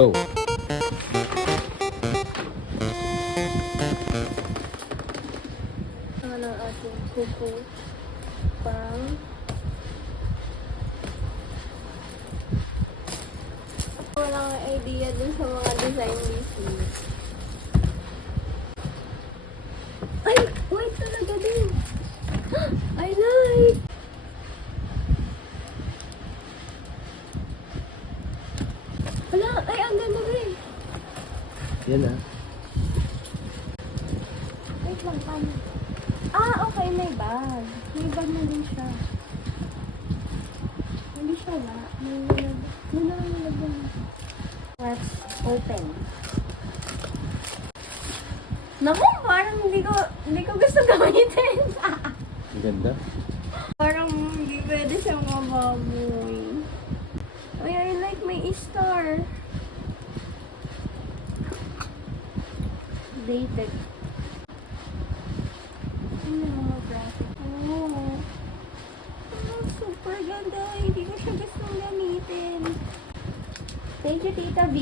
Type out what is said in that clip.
Go. Ano ng ating kuko pang wala akong idea dun sa mga design business. Ay! Wait talaga din! I like! Wala! Ay, ang ganda rin! Yan ah. Wait lang, paano? Ah, okay, may bag. May bag na din siya. Hindi siya na. May nilag... May nakalagyan. Let's open. Naku, parang hindi ko, hindi ko gusto gamitin. Ang ganda. parang hindi pwede sa mga baboy. Ay, I like my star. Dated. Ano yung mga graphic? Oh. Oh, super ganda. Hindi ko siya gustong gamitin. Thank you, Tita B.